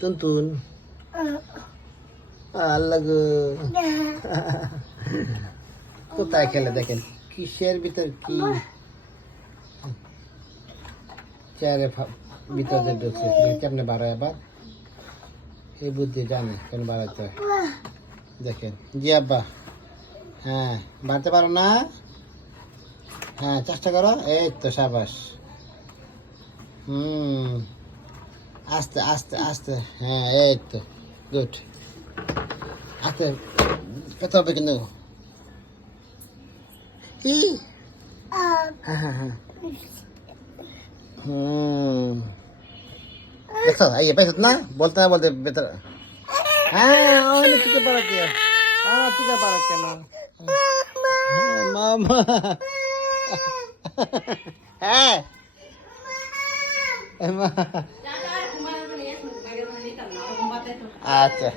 টুনটুন আল্লাহ গো কোথায় খেলে দেখেন কিসের ভিতর কি চেয়ারের ভিতরে ঢুকছে কেমনে বাড়ায় আবার এই বুদ্ধি জানে কেন বাড়াইতে হয় দেখেন জি আব্বা হ্যাঁ বাড়তে পারো না হ্যাঁ চেষ্টা করো এই তো সাবাস আস্তে আস্তে আস্তে হ্যাঁ এই তো গুড আস্তে খেতে হবে কিন্তু হ্যাঁ হ্যাঁ হ্যাঁ দেখো এই পেয়েছ না বলতে না বলতে ভেতর হ্যাঁ অনেক চিকে পারা কে চিকে পারা কেন মামা হ্যাঁ আচ্ছা